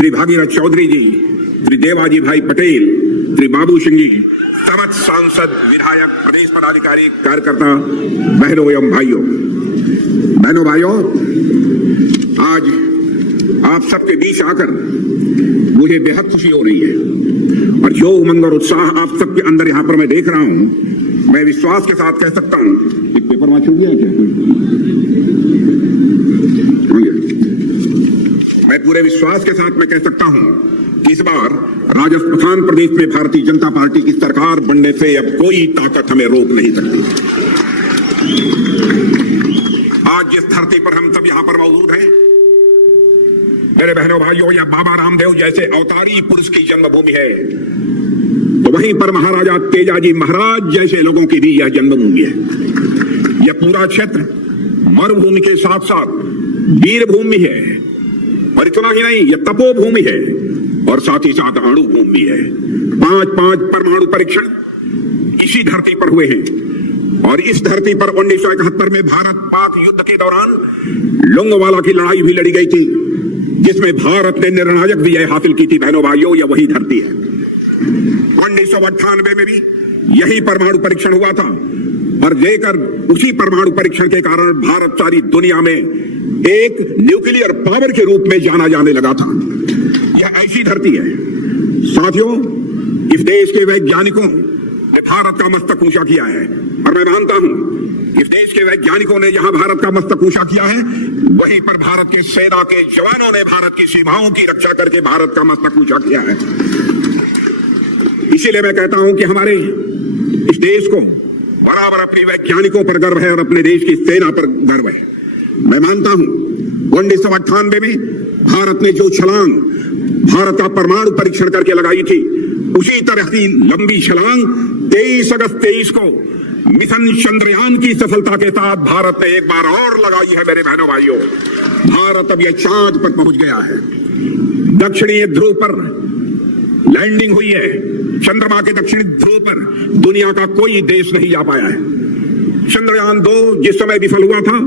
श्री भागीरथ चौधरी जी, श्री देवाजी भाई पटेल, श्री बाबू सिंह जी, समस्त सांसद, विधायक, प्रदेश पदाधिकारी, कार्यकर्ता, बहनों एवं भाइयों, आज आप सबके बीच आकर मुझे बेहद खुशी हो रही है और जो उमंग और उत्साह आप सबके अंदर यहाँ पर मैं देख रहा हूँ, मैं विश्वास के साथ कह सकता हूँ। एक पेपर वहां छूट गया क्या? मैं पूरे विश्वास के साथ मैं कह सकता हूँ कि इस बार राजस्थान प्रदेश में भारतीय जनता पार्टी की सरकार बनने से अब कोई ताकत हमें रोक नहीं सकती। आज जिस धरती पर हम सब यहाँ पर मौजूद हैं, मेरे बहनों भाइयों, यह बाबा रामदेव जैसे अवतारी पुरुष की जन्मभूमि है, तो वहीं पर महाराजा तेजाजी महाराज जैसे लोगों की भी यह जन्मभूमि है। यह पूरा क्षेत्र मरुभूमि के साथ साथ वीरभूमि है और इतना ही नहीं, यह तपोभूमि है और साथ ही साथ अणु भूमि है। 5 परमाणु परीक्षण इसी धरती पर हुए हैं और इस धरती पर 1971 में भारत पाक युद्ध के दौरान लोंगोवाला की लड़ाई भी लड़ी गई थी, जिसमें भारत ने निर्णायक विजय हासिल की थी। बहनों भाइयों, यह वही धरती है। 1998 में भी यही परमाणु परीक्षण हुआ था और लेकर उसी परमाणु परीक्षण के कारण भारत सारी दुनिया में एक न्यूक्लियर पावर के रूप में जाना जाने लगा था। यह ऐसी धरती है साथियों, इस देश के वैज्ञानिकों ने भारत का मस्तक ऊंचा किया है और मैं मानता हूं इस देश के वैज्ञानिकों ने जहां भारत का मस्तक ऊंचा किया है, वहीं पर भारत के सेना के जवानों ने भारत की सीमाओं की रक्षा करके भारत का मस्तक ऊंचा किया है। इसीलिए मैं कहता हूं कि हमारे इस देश को बराबर अपने वैज्ञानिकों पर गर्व है और अपने देश की सेना पर गर्व है। मैं मानता हूं 1998 में भारत ने जो छलांग भारत का परमाणु परीक्षण करके लगाई थी, उसी तरह की लंबी छलांग 23 अगस्त 23 को मिशन चंद्रयान की सफलता के साथ भारत ने एक बार और लगाई है। मेरे बहनों भाइयों, भारत अब यह चांद पर पहुंच गया है। दक्षिणी ध्रुव पर लैंडिंग हुई है। चंद्रमा के दक्षिणी ध्रुव पर दुनिया का कोई देश नहीं जा पाया है। चंद्रयान 2 जिस समय विफल हुआ था,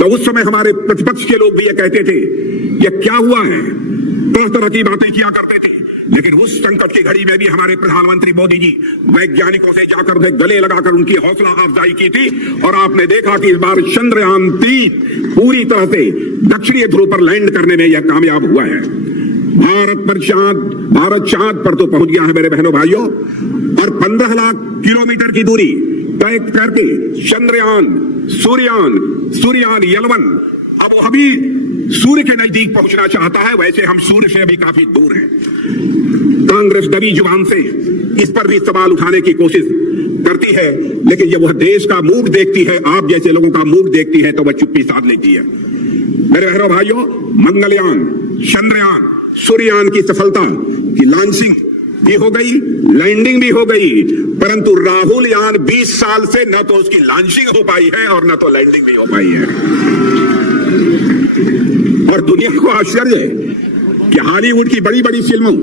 तो उस समय हमारे प्रतिपक्ष के लोग भी ये कहते थे यह क्या हुआ है, तरह तरह की बातें किया करते थे। लेकिन उस संकट की घड़ी में भी हमारे प्रधानमंत्री मोदी जी वैज्ञानिकों से जाकर उन्हें गले लगाकर उनकी हौसला अफजाई की थी और आपने देखा कि इस बार चंद्रयान 3 पूरी तरह से दक्षिणी ध्रुव पर लैंड करने में यह कामयाब हुआ है। भारत चांद पर तो पहुंच गया है मेरे बहनों भाइयों, और 15 लाख किलोमीटर की दूरी तय करके सूर्ययान 11 अब अभी सूर्य के नजदीक पहुंचना चाहता है। वैसे हम सूर्य से अभी काफी दूर हैं। कांग्रेस दबी जुबान से इस पर भी सवाल उठाने की कोशिश करती है, लेकिन जब वह देश का मूड देखती है, आप जैसे लोगों का मूड देखती है, तो वह चुप्पी साध लेती है। मेरे बहनों भाइयों, मंगलयान, चंद्रयान, सूर्ययान की सफलता की लॉन्चिंग भी हो गई, लैंडिंग भी हो गई, परंतु राहुल यान 20 साल से न तो उसकी लॉन्चिंग हो पाई है और न तो लैंडिंग भी हो पाई है। और दुनिया को आश्चर्य है कि हॉलीवुड की बड़ी बड़ी फिल्मों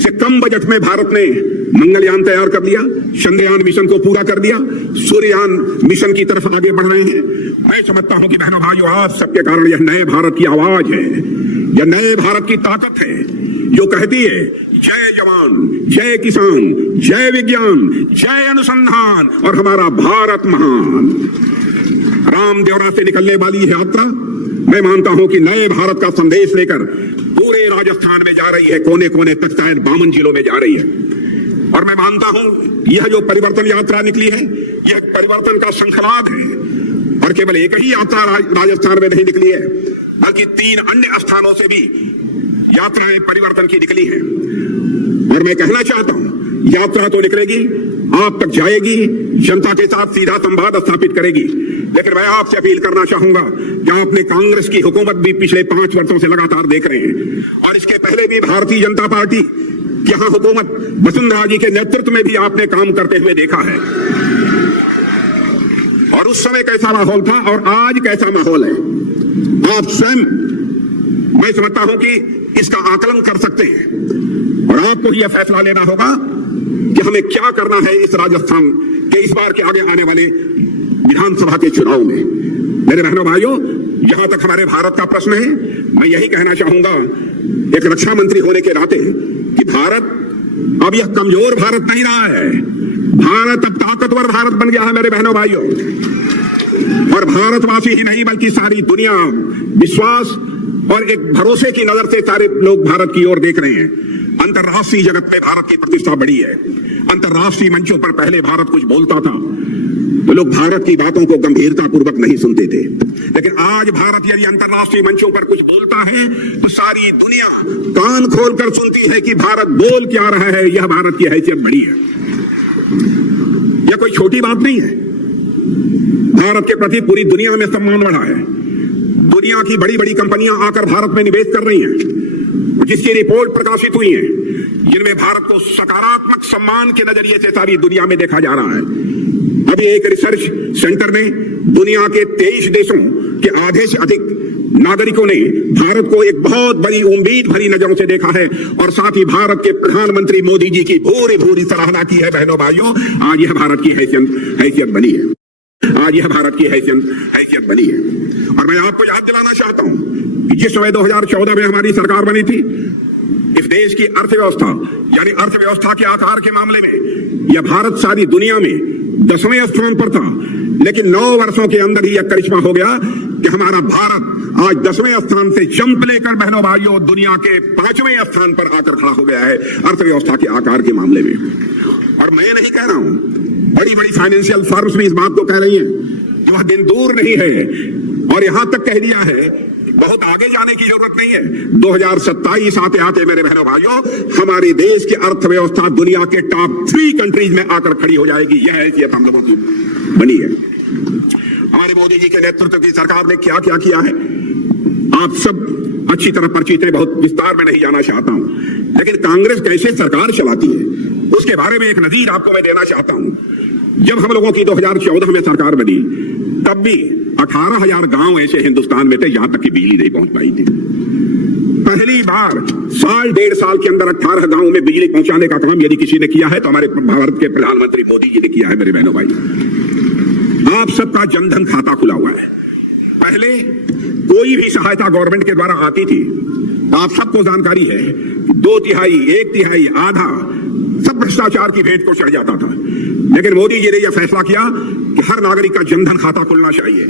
से कम बजट में भारत ने मंगलयान तैयार कर लिया, चंद्रयान मिशन को पूरा कर दिया, सूर्ययान मिशन की तरफ आगे बढ़ रहे हैं। मैं समझता हूं कि बहनों भाइयों, आप सबके कारण यह नए भारत की आवाज है, यह नए भारत की ताकत है जो कहती है जय जवान, जय किसान, जय विज्ञान, जय अनुसंधान और हमारा भारत महान। रामदेवरा से निकलने वाली यात्रा मैं मानता हूं कि नए भारत का संदेश लेकर पूरे राजस्थान में जा रही है, कोने कोने तक, 52 जिलों में जा रही है। और मैं मानता हूं यह जो परिवर्तन यात्रा निकली है, यह परिवर्तन का शंखनाद है और केवल एक ही यात्रा राजस्थान में नहीं निकली है, बल्कि 3 अन्य स्थानों से भी यात्राएं परिवर्तन की निकली हैं। और मैं कहना चाहता हूं, यात्रा तो निकलेगी, आप तक जाएगी, जनता के साथ सीधा संवाद स्थापित करेगी, लेकिन मैं आपसे अपील करना चाहूंगा कि आपने कांग्रेस की हुकूमत भी पिछले 5 वर्षों से लगातार देख रहे हैं और इसके पहले भी भारतीय जनता पार्टी यहां हुकूमत वसुंधरा जी के नेतृत्व में भी आपने काम करते हुए देखा है। और उस समय कैसा माहौल था और आज कैसा माहौल है, आप स्वयं मैं समझता हूं कि इसका आकलन कर सकते हैं और आपको यह फैसला लेना होगा कि हमें क्या करना है इस राजस्थान के इस बार के आगे आने वाले विधानसभा के चुनाव में। मेरे बहनों भाइयों, जहां तक हमारे भारत का प्रश्न है, मैं यही कहना चाहूंगा एक रक्षा मंत्री होने के नाते कि भारत अब यह कमजोर भारत नहीं रहा है, भारत अब ताकतवर भारत बन गया है मेरे बहनों भाइयों। और भारतवासी ही नहीं बल्कि सारी दुनिया विश्वास और एक भरोसे की नजर से सारे लोग भारत की ओर देख रहे हैं। अंतर्राष्ट्रीय जगत में भारत की प्रतिष्ठा बढ़ी है। अंतर्राष्ट्रीय मंचों पर पहले भारत कुछ बोलता था तो लोग भारत की बातों को गंभीरता पूर्वक नहीं सुनते थे, लेकिन आज भारत यदि अंतर्राष्ट्रीय मंचों पर कुछ बोलता है तो सारी दुनिया कान खोलकर सुनती है कि भारत बोल क्या रहा है। यह भारत की हैसियत बढ़ी है, यह कोई छोटी बात नहीं है। भारत के प्रति पूरी दुनिया में सम्मान बढ़ा है। दुनिया की बड़ी बड़ी कंपनियां आकर भारत में निवेश कर रही हैं, जिसकी रिपोर्ट प्रकाशित हुई है, जिनमें भारत को सकारात्मक सम्मान के नजरिए से सारी दुनिया में देखा जा रहा है। अभी एक रिसर्च सेंटर ने दुनिया के 23 देशों के आधे से अधिक नागरिकों ने भारत को एक बहुत बड़ी उम्मीद भरी नजरों से देखा है और साथ ही भारत के प्रधानमंत्री मोदी जी की भूरी भूरी सराहना की है। बहनों भाइयों, आज यह भारत की हैसियत बनी है। आज यह भारत की हैसियत बनी है। और मैं आपको याद दिलाना चाहता हूं कि जिस समय 2014 में हमारी सरकार बनी थी, इस देश की अर्थव्यवस्था यानी अर्थव्यवस्था के आकार के मामले में यह भारत सारी दुनिया में 10वें स्थान पर था, लेकिन 9 वर्षों के अंदर ही यह करिश्मा हो गया कि हमारा भारत आज 10वें स्थान से जंप लेकर बहनों भाइयों दुनिया के 5वें स्थान पर आकर खड़ा हो गया है अर्थव्यवस्था के आकार के मामले में। और मैं नहीं कह रहा हूं, बड़ी बड़ी फाइनेंशियल फर्म्स भी इस बात को कह रही हैं। जो दिन दूर नहीं है और यहां तक कह दिया है बहुत आगे जाने की जरूरत नहीं है। 2027 आते आते मेरे बहनों भाइयों हमारे देश की अर्थव्यवस्था दुनिया के टॉप 3 कंट्रीज में आकर खड़ी हो जाएगी। यह हैसियत हम लोगों की बनी है। हमारे मोदी जी के नेतृत्व की सरकार ने क्या क्या किया है आप सब अच्छी तरह परिचित हैं, बहुत विस्तार में नहीं जाना चाहता हूं, लेकिन कांग्रेस कैसे सरकार चलाती है उसके बारे में एक नजीर आपको मैं देना चाहता हूं। जब हम लोगों की 2014 में सरकार बनी तब भी 18,000 गांव ऐसे हिंदुस्तान में थे जहां तक कि बिजली नहीं पहुंच पाई थी। पहली बार 1.5 साल के अंदर 18 गांवों में बिजली पहुंचाने का काम यदि किसी ने किया है तो हमारे भारत के प्रधानमंत्री मोदी जी ने किया है। मेरे बहनों भाई, आप सबका जनधन खाता खुला हुआ है। पहले कोई भी सहायता गवर्नमेंट के द्वारा आती थी, आप सबको जानकारी है 2/3, 1/3, आधा सब भ्रष्टाचार की भेंट को चढ़ जाता था। लेकिन मोदी जी ने यह फैसला किया कि हर नागरिक का जनधन खाता खुलना चाहिए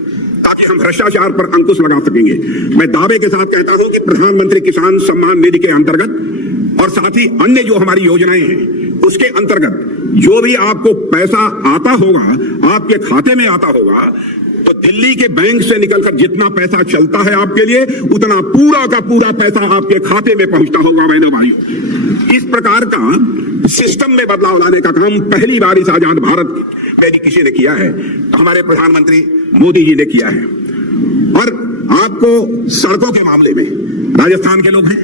ताकि हम भ्रष्टाचार पर अंकुश लगा सकेंगे। मैं दावे के साथ कहता हूं कि प्रधानमंत्री किसान सम्मान निधि के अंतर्गत और साथ ही अन्य जो हमारी योजनाएं हैं उसके अंतर्गत जो भी आपको पैसा आता होगा, आपके खाते में आता होगा, तो दिल्ली के बैंक से निकलकर जितना पैसा चलता है आपके लिए उतना पूरा का पूरा पैसा आपके खाते में पहुंचता होगा। बहनों भाइयों, इस प्रकार का सिस्टम में बदलाव लाने का काम पहली बार इस आजाद भारत में किसी ने किया है तो हमारे प्रधानमंत्री मोदी जी ने किया है। और आपको सड़कों के मामले में राजस्थान के लोग हैं,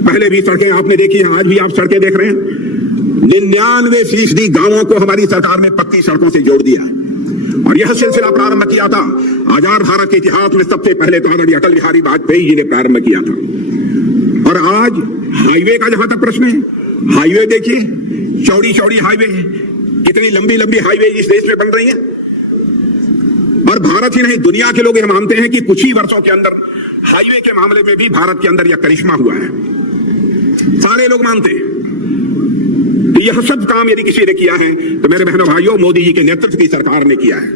पहले भी सड़कें आपने देखी हैं, आज भी आप सड़कें देख रहे हैं। 99% गांवों को हमारी सरकार ने पक्की सड़कों से जोड़ दिया है। और यह सिलसिला प्रारंभ किया था आजाद भारत के इतिहास में सबसे पहले तो आदरणीय अटल बिहारी वाजपेयी जी ने प्रारंभ किया था। और आज हाईवे का जहां तक प्रश्न है, हाईवे देखिए, चौड़ी चौड़ी हाईवे, कितनी लंबी लंबी हाईवे इस देश में बन रही है। और भारत ही नहीं दुनिया के लोग यह मानते हैं कि कुछ ही वर्षों के अंदर हाईवे के मामले में भी भारत के अंदर यह करिश्मा हुआ है, सारे लोग मानते हैं। यह सब काम यदि किसी ने किया है तो मेरे बहनों भाइयों मोदी जी के नेतृत्व की सरकार ने किया है।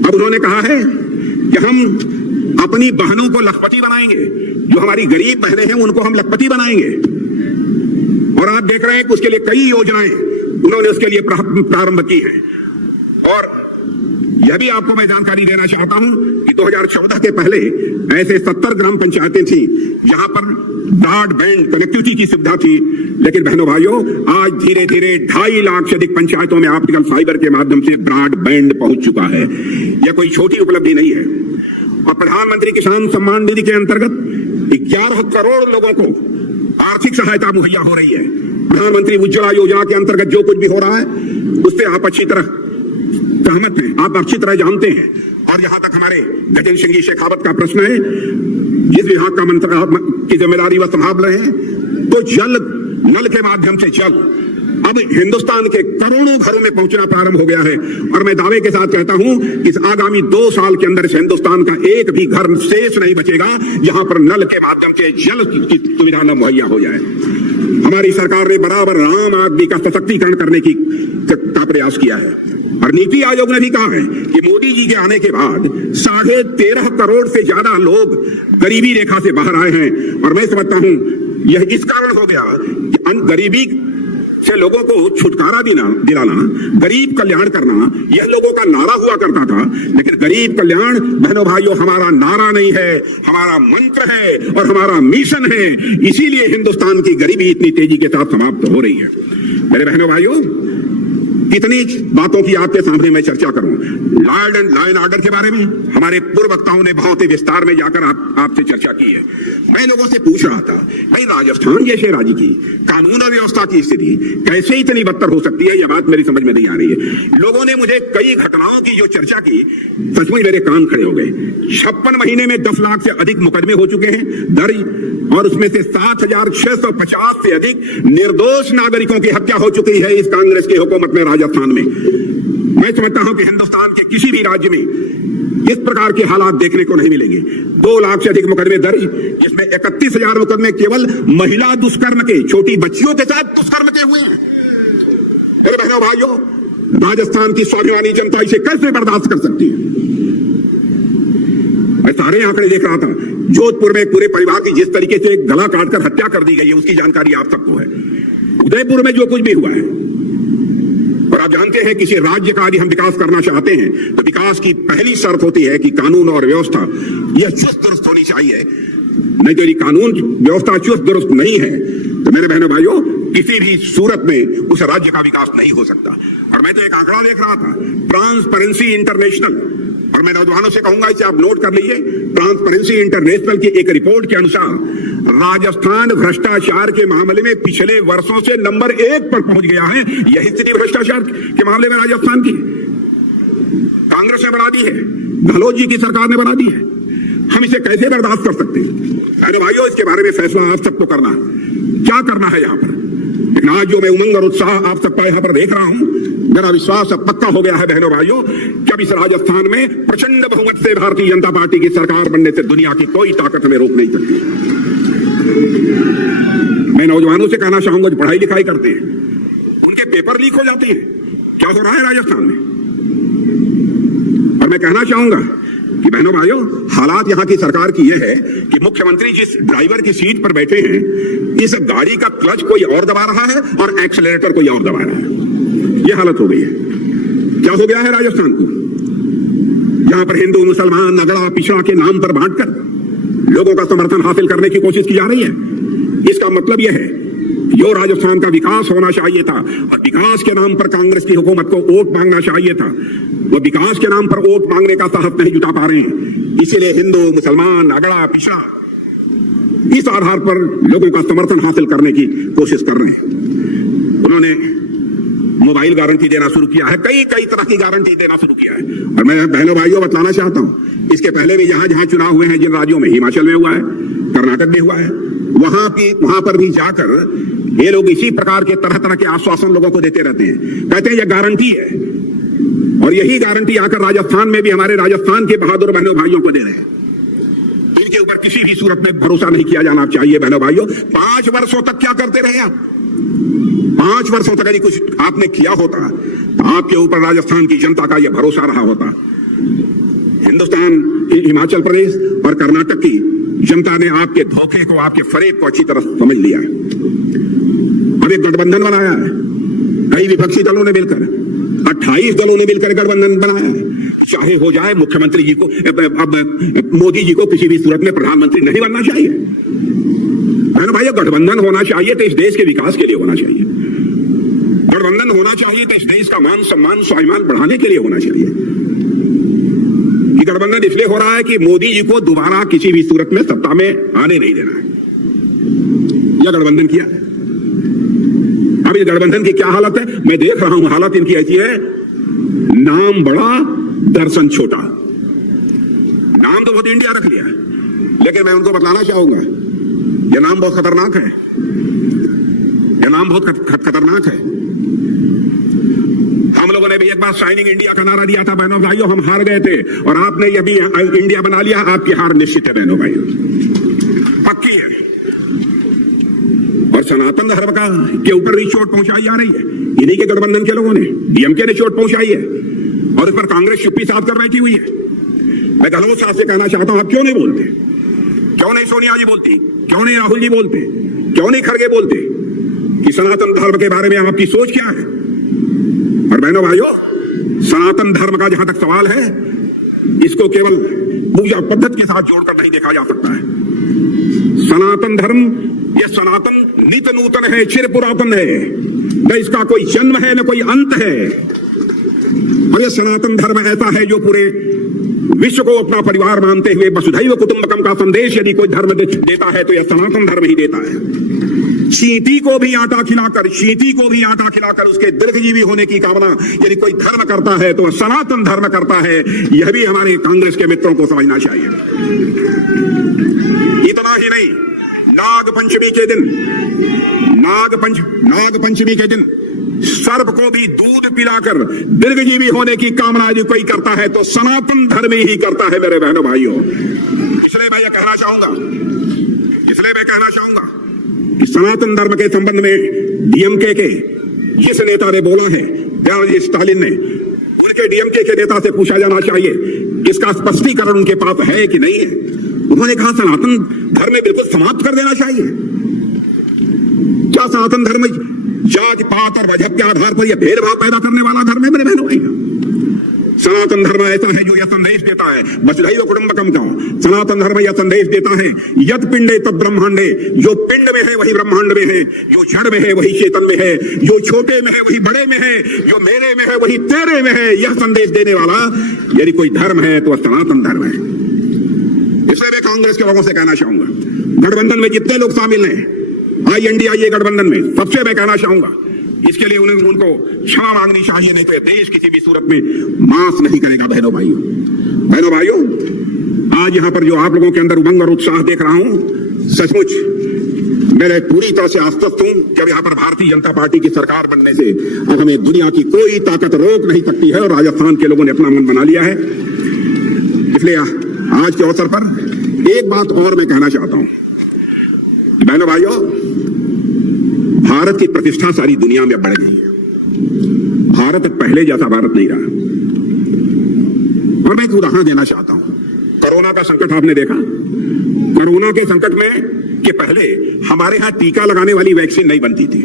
अब उन्होंने कहा है कि हम अपनी बहनों को लखपति बनाएंगे, जो हमारी गरीब बहनें हैं उनको हम लखपति बनाएंगे। और आप देख रहे हैं कि उसके लिए कई योजनाएं उन्होंने उसके लिए प्रारंभ की है। और यह भी आपको मैं जानकारी देना चाहता हूं कि 2014 के पहले ऐसे 70 ग्राम पंचायतें थी जहां पर ब्रॉडबैंड कनेक्टिविटी की सुविधा थी, लेकिन बहनों भाइयों आज धीरे धीरे 2.5 लाख से अधिक पंचायतों में ऑप्टिकल फाइबर के माध्यम से ब्रॉडबैंड पहुंच चुका है। यह कोई छोटी उपलब्धि नहीं है। और प्रधानमंत्री किसान सम्मान निधि के अंतर्गत 11 करोड़ लोगों को आर्थिक सहायता मुहैया हो रही है। प्रधानमंत्री उज्ज्वला योजना के अंतर्गत जो कुछ भी हो रहा है उससे आप अच्छी तरह सहमत हैं, आप अच्छी तरह जानते हैं। और यहां तक हमारे गजेंद्र सिंह जी शेखावत का प्रश्न है, जिस विभाग का की जिम्मेदारी वह संभाल रहे हैं, तो जल नल के माध्यम से जल अब हिंदुस्तान के करोड़ों घरों में पहुंचना प्रारंभ हो गया है और मैं दावे के साथ कहता हूं कि इस आगामी 2 साल के अंदर इस हिंदुस्तान का एक भी घर शेष नहीं बचेगा जहां पर नल के माध्यम से जल की सुविधा न मुहैया हो जाए। हमारी सरकार ने बराबर आम आदमी का सशक्तिकरण करने का प्रयास किया है और नीति आयोग ने भी कहा है कि मोदी जी के आने के बाद 13.5 करोड़ से ज्यादा लोग गरीबी रेखा से बाहर आए हैं और मैं समझता हूं यह इस कारण हो गया कि गरीबी से लोगों को छुटकारा दिलाना, गरीब कल्याण करना, यह लोगों का नारा हुआ करता था। लेकिन गरीब कल्याण बहनों भाइयों हमारा नारा नहीं है, हमारा मंत्र है और हमारा मिशन है। इसीलिए हिंदुस्तान की गरीबी इतनी तेजी के साथ समाप्त हो रही है। मेरे बहनों भाइयों, कितनी बातों की आपके सामने मैं चर्चा करूं। लॉ एंड ऑर्डर के बारे में हमारे पूर्व वक्ताओं ने बहुत ही विस्तार में जाकर आपसे चर्चा की है। मैं लोगों से पूछ रहा था, भाई राजस्थान जैसे राज्य की कानून और व्यवस्था की स्थिति कैसे इतनी बदतर हो सकती है, यह बात मेरी समझ में नहीं आ रही है। लोगों ने मुझे कई घटनाओं की जो चर्चा की, सचमुच मेरे कान खड़े हो गए। 56 महीने में 10 लाख से अधिक मुकदमे हो चुके हैं दर्ज और उसमें से 7,650 से अधिक निर्दोष नागरिकों की हत्या हो चुकी है इस कांग्रेस की हुकूमत में राजस्थान में। मैं समझता हूं कि हिंदुस्तान के किसी भी राज्य में इस प्रकार के हालात देखने को नहीं मिलेंगे। 2 लाख से अधिक मुकदमे दर्ज, जिसमें 31,000 मुकदमे केवल महिला दुष्कर्म के, छोटी बच्चियों के साथ दुष्कर्म के हुए हैं। मेरे बहनों भाइयों, राजस्थान की स्वाभिमानी जनता इसे कैसे बर्दाश्त कर सकती है? मैं सारे आंकड़े देख रहा था। जोधपुर में पूरे परिवार की जिस तरीके से गला काटकर हत्या कर दी गई है, उसकी जानकारी आप सबको है। उदयपुर में जो कुछ भी हुआ है, और आप जानते हैं किसी राज्य का यदि हम विकास करना चाहते हैं तो विकास की पहली शर्त होती है कि कानून और व्यवस्था यह चुस्त दुरुस्त होनी चाहिए। नहीं तो यदि कानून व्यवस्था चुस्त दुरुस्त नहीं है तो मेरे बहनों भाइयों, किसी भी सूरत में उस राज्य का विकास नहीं हो सकता। और मैं तो एक आंकड़ा देख रहा था, ट्रांसपेरेंसी इंटरनेशनल, और मैं नौजवानों से कहूंगा इसे आप नोट कर लीजिए। ट्रांसपेरेंसी इंटरनेशनल की एक रिपोर्ट के अनुसार राजस्थान भ्रष्टाचार के मामले में पिछले वर्षों से नंबर 1 पर पहुंच गया है। यही स्थिति भ्रष्टाचार के मामले में राजस्थान की कांग्रेस ने बना दी है, गहलोत जी की सरकार ने बना दी है। हम इसे कैसे बर्दाश्त कर सकते हैं? अरे भाइयों, इसके बारे में फैसला आप सबको करना है, क्या करना है यहाँ पर। लेकिन आज जो मैं उमंग और उत्साह आप सबका यहाँ पर देख रहा हूं, मेरा विश्वास अब पक्का हो गया है बहनों भाइयों कि अब इस राजस्थान में प्रचंड बहुमत से भारतीय जनता पार्टी की सरकार बनने से दुनिया की कोई ताकत हमें रोक नहीं सकती। मैं नौजवानों से कहना चाहूंगा जो पढ़ाई लिखाई करते हैं, उनके पेपर लीक हो जाते हैं। क्या हो रहा है राजस्थान में? और मैं कहना चाहूंगा कि बहनों भाइयों, हालात यहां की सरकार की यह है कि मुख्यमंत्री जिस ड्राइवर की सीट पर बैठे हैं, इस गाड़ी का क्लच कोई और दबा रहा है और एक्सेलरेटर कोई और दबा रहा है। यह हालत हो गई है। क्या हो गया है राजस्थान को? यहां पर हिंदू मुसलमान अगड़ा पिछड़ा के नाम पर बांटकर लोगों का समर्थन हासिल करने की कोशिश की जा रही है। इसका मतलब यह है जो राजस्थान का विकास होना चाहिए था और विकास के नाम पर कांग्रेस की हुकूमत को वोट मांगना चाहिए था, वो विकास के नाम पर वोट मांगने का साहस नहीं जुटा पा रहे हैं। इसीलिए हिंदू मुसलमान अगड़ा पिछड़ा इस आधार पर लोगों का समर्थन हासिल करने की कोशिश कर रहे हैं। उन्होंने मोबाइल गारंटी देना शुरू किया है, कई तरह की गारंटी देना शुरू किया है। और मैं बहनों भाइयों बताना चाहता हूं, इसके पहले भी जहां चुनाव हुए हैं जिन राज्यों में, हिमाचल में हुआ है, कर्नाटक में हुआ है, वहां पर भी जाकर ये लोग इसी प्रकार के तरह के आश्वासन लोगों को देते रहते हैं। कहते हैं यह गारंटी है, और यही गारंटी आकर राजस्थान में भी हमारे राजस्थान के बहादुर बहनों भाइयों को दे रहे हैं। इनके ऊपर किसी भी सूरत में भरोसा नहीं किया जाना चाहिए बहनों भाइयों। 5 वर्षों तक क्या करते रहे आप? 5 वर्षों तक यदि कुछ आपने किया होता तो आपके ऊपर राजस्थान की जनता का यह भरोसा रहा होता। हिंदुस्तान, हिमाचल प्रदेश और कर्नाटक की जनता ने आपके धोखे को, आपके फरेब को अच्छी तरह समझ लिया। अब एक गठबंधन बनाया है, कई विपक्षी दलों ने मिलकर, 28 दलों ने मिलकर गठबंधन बनाया है। चाहे हो जाए मुख्यमंत्री जी को, अब मोदी जी को किसी भी सूरत में प्रधानमंत्री नहीं बनना चाहिए। भाई गठबंधन होना चाहिए तो इस देश के विकास के लिए होना चाहिए। गठबंधन होना चाहिए तो इस देश का मान सम्मान स्वाभिमान बढ़ाने के लिए होना चाहिए। गठबंधन इसलिए हो रहा है कि मोदी जी को दोबारा किसी भी सूरत में सत्ता में आने नहीं देना है। यह गठबंधन किया है। अब इस गठबंधन की क्या हालत है मैं देख रहा हूं। हालत इनकी ऐसी है, नाम बड़ा दर्शन छोटा। नाम तो बहुत इंडिया रख लिया है, लेकिन मैं उनको बतलाना चाहूंगा यह नाम बहुत खतरनाक है। यह नाम बहुत खतरनाक है। हम लोगों ने भी एक बार शाइनिंग इंडिया का नारा दिया था बहनों भाइयों, हम हार गए थे, और आपने ये भी इंडिया बना लिया, आपकी हार निश्चित है बहनों भाइयों, पक्की है। और सनातन धर्म का के ऊपर भी चोट पहुंचाई जा रही है, इन्हीं के गठबंधन के लोगों ने, डीएमके ने चोट पहुंचाई है, और इस पर कांग्रेस चुप्पी साध कर बैठी हुई है। मैं गहलोत साहब से कहना चाहता हूं, आप क्यों नहीं बोलते? क्यों नहीं सोनिया जी बोलती? क्यों नहीं राहुल जी बोलते? क्यों नहीं खड़गे बोलते कि सनातन धर्म के बारे में आपकी सोच क्या है? और बहनों भाइयों, सनातन धर्म का जहां तक सवाल है, इसको केवल पूजा पद्धति के साथ जोड़कर नहीं देखा जा सकता है। सनातन धर्म, यह सनातन नित नूतन है, चिर पुरातन है, न इसका कोई जन्म है न कोई अंत है। और यह सनातन धर्म ऐसा है जो पूरे विश्व को अपना परिवार मानते हुए वसुधैव कुटुंबकम का संदेश यदि कोई धर्म देता है तो यह सनातन धर्म ही देता है। चींटी को भी आटा खिलाकर उसके दीर्घजीवी होने की कामना यदि कोई धर्म करता है तो सनातन धर्म करता है। यह भी हमारे कांग्रेस के मित्रों को समझना चाहिए। इतना ही नहीं, नागपंचमी के दिन सर्प को भी दूध पिलाकर दीर्घजीवी होने की कामना यदि कोई करता है तो सनातन धर्म ही करता है मेरे बहनों भाइयों। इसलिए मैं कहना चाहूंगा कि सनातन धर्म के संबंध में डीएमके के जिस नेता ने बोला है, दयानिधि स्टालिन ने, उनके डीएमके के नेता से पूछा जाना चाहिए, इसका स्पष्टीकरण उनके पास है कि नहीं है। उन्होंने कहा सनातन धर्म बिल्कुल समाप्त कर देना चाहिए। क्या सनातन धर्म जाति पात और मजहब के आधार पर यह भेदभाव पैदा करने वाला धर्म है मेरे बहनों भाइयों? सनातन धर्म ऐसा है जो यह संदेश देता है वसुधैव कुटुंबकम का। सनातन धर्म यह संदेश देता है यत् पिंडे तत् ब्रह्मांडे, जो पिंड में है वही ब्रह्मांड में है, जो जड़ में है वही चेतन में है, जो छोटे में है वही बड़े में है, जो मेरे में है वही तेरे में है। यह संदेश देने वाला यदि कोई धर्म है तो सनातन धर्म है। इसलिए मैं कांग्रेस के लोगों से कहना चाहूंगा, गठबंधन में जितने लोग शामिल हैं, INDIA गठबंधन में, सबसे मैं कहना चाहूंगा इसके लिए उनको क्षमा मांगनी चाहिए, नहीं तो देश किसी भी सूरत में माफ नहीं करेगा। बहनों भाइयों, आज यहाँ पर जो आप लोगों के अंदर उमंग और उत्साह देख रहा हूं, सचमुच मैं पूरी तरह से आश्वस्त हूं कि अब यहाँ पर भारतीय जनता पार्टी की सरकार बनने से अब हमें दुनिया की कोई ताकत रोक नहीं सकती है, और राजस्थान के लोगों ने अपना मन बना लिया है। इसलिए आज के अवसर पर एक बात और मैं कहना चाहता हूं, बहनों भाइयों, भारत की प्रतिष्ठा सारी दुनिया में बढ़ गई है। भारत पहले जैसा भारत नहीं रहा। और मैं एक उदाहरण देना चाहता हूं, कोरोना का संकट आपने देखा। कोरोना के संकट में के पहले हमारे यहां टीका लगाने वाली वैक्सीन नहीं बनती थी।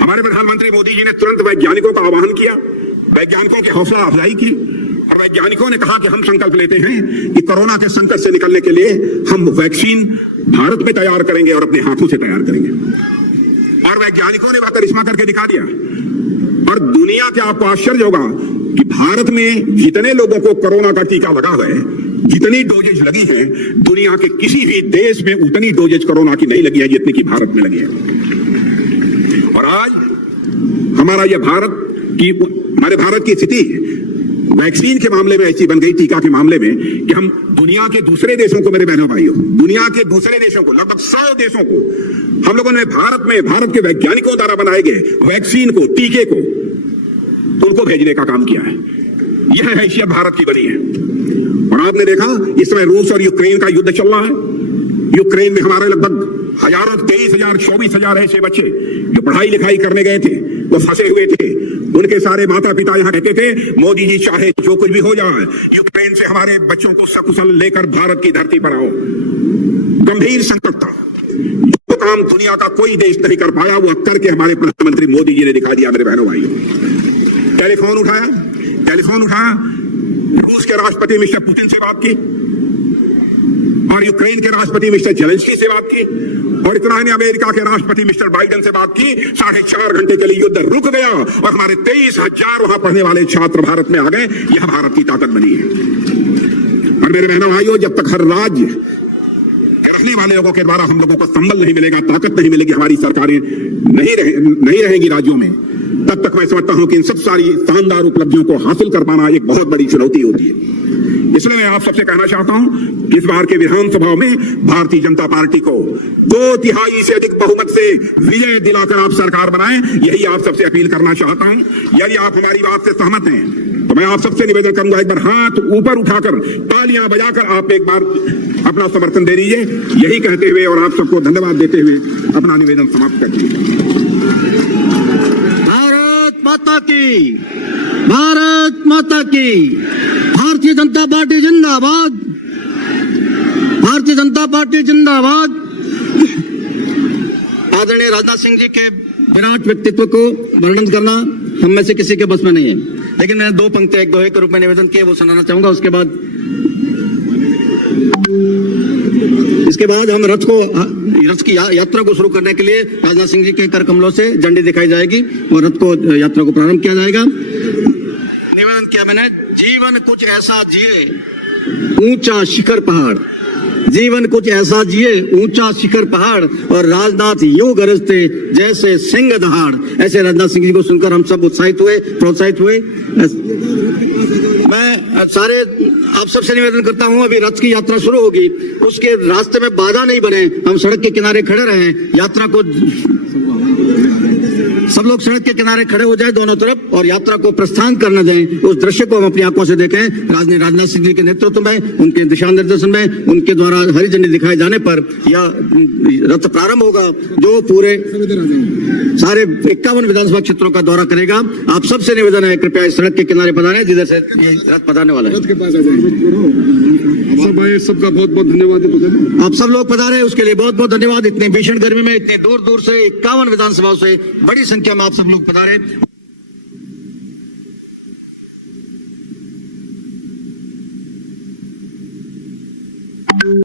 हमारे प्रधानमंत्री मोदी जी ने तुरंत वैज्ञानिकों का आह्वान किया, वैज्ञानिकों की हौसला अफजाई की, और वैज्ञानिकों ने कहा कि हम संकल्प लेते हैं कि कोरोना के संकट से निकलने के लिए हम वैक्सीन भारत में तैयार करेंगे और अपने हाथों से तैयार करेंगे। और वैज्ञानिकों ने वह करिश्मा करके दिखा दिया। और दुनिया के आपको आश्चर्य होगा कि भारत में जितने लोगों को कोरोना का टीका लगा हुआ है, जितनी डोजेज लगी है, दुनिया के किसी भी देश में उतनी डोजेज कोरोना की नहीं लगी है जितनी की भारत में लगी है। और आज हमारे भारत की स्थिति वैक्सीन के मामले में ऐसी बन गई, टीका के मामले में, कि हम दुनिया के दूसरे देशों को, मेरे बहनों भाइयों, दुनिया के दूसरे देशों को, लगभग 100 देशों को हम लोगों ने भारत के वैज्ञानिकों द्वारा बनाए गए वैक्सीन को, टीके को, उनको भेजने का काम किया है। यह हैसियत भारत की बनी है। और आपने देखा इस समय रूस और यूक्रेन का युद्ध चल रहा है। यूक्रेन में हमारे लगभग हजारों, 23,000, 24,000 ऐसे बच्चे जो पढ़ाई लिखाई करने गए थे, वो फंसे हुए थे। उनके सारे माता पिता यहाँ कहते थे मोदी जी चाहे जो कुछ भी हो जाए, यूक्रेन से हमारे बच्चों को सकुशल लेकर भारत की धरती पर आओ। गंभीर संकट था, जो काम दुनिया का कोई देश नहीं कर पाया वो करके हमारे प्रधानमंत्री मोदी जी ने दिखा दिया। मेरे बहनों भाइयों, टेलीफोन उठाया, रूस के राष्ट्रपति मिस्टर पुतिन से बात की, और यूक्रेन के राष्ट्रपति मिस्टर जेलेंस्की से बात की, और इतना ही अमेरिका के राष्ट्रपति मिस्टर बाइडेन से बात की। 4.5 घंटे के लिए युद्ध रुक गया और हमारे 23,000 वहां पढ़ने वाले छात्र भारत में आ गए। यह भारत की ताकत बनी है। और मेरे बहनों भाइयों, जब तक हर राज्य के रहने वाले लोगों के द्वारा हम लोगों को संबल नहीं मिलेगा, ताकत नहीं मिलेगी, हमारी सरकारें नहीं रहेंगी राज्यों में, तब तक मैं समझता हूं कि इन सब सारी शानदार उपलब्धियों को हासिल कर पाना एक बहुत बड़ी चुनौती होती है। इसलिए मैं आप सबसे कहना चाहता हूं कि इस बार के विधानसभा में भारतीय जनता पार्टी को 2/3 से अधिक बहुमत से विजय दिलाकर आप सरकार बनाएं, यही आप सबसे अपील करना चाहता हूं। यदि आप हमारी बात से सहमत हैं तो मैं आप सबसे निवेदन करूंगा, एक बार हाथ ऊपर उठाकर तालियां बजाकर आप एक बार अपना समर्थन दे दीजिए। यही कहते हुए और आप सबको धन्यवाद देते हुए अपना निवेदन समाप्त करते भारत माता की, भारत माता की। भारतीय जनता पार्टी जिंदाबाद, भारतीय जनता पार्टी जिंदाबाद। आदरणीय राजनाथ सिंह जी के विराट व्यक्तित्व को वर्णन करना हम में से किसी के बस में नहीं है, लेकिन मैंने 2 पंक्तियां एक दोहे के रूप में निवेदन किए, वो सुनाना चाहूंगा। इसके बाद हम रथ की यात्रा को शुरू करने के लिए राजनाथ सिंह जी के कर कमलों से झंडी दिखाई जाएगी और रथ को यात्रा को प्रारंभ किया जाएगा। निवेदन किया मैंने, जीवन कुछ ऐसा जिए ऊंचा शिखर पहाड़, जीवन कुछ ऐसा जिए ऊंचा शिखर पहाड़, और राजनाथ यूं गरजते जैसे सिंह दहाड़। ऐसे राजनाथ सिंह जी को सुनकर हम सब उत्साहित हुए, प्रोत्साहित हुए। मैं सारे आप सबसे निवेदन करता हूं, अभी रथ की यात्रा शुरू होगी, उसके रास्ते में बाधा नहीं बने, हम सड़क के किनारे खड़े रहें। यात्रा को सब लोग सड़क के किनारे खड़े हो जाए दोनों तरफ, और यात्रा को प्रस्थान करने दें। उस दृश्य को हम अपनी आंखों से देखें। राजनाथ सिंह जी के नेतृत्व में, उनके दिशा निर्देशन में, उनके द्वारा हरी झंडी दिखाए जाने पर यह रथ प्रारंभ होगा, जो पूरे सारे 51 विधानसभा क्षेत्रों का दौरा करेगा। आप सबसे निवेदन है, कृपया इस सड़क के किनारे पधारें जिधर से ये रथ पधारने वाला है। सबका बहुत बहुत धन्यवाद। आप सब लोग पधारे, उसके लिए बहुत बहुत धन्यवाद। इतनी भीषण गर्मी में इतने दूर दूर से 51 विधानसभाओं से बड़ी संख्या में आप सब लोग पधारे।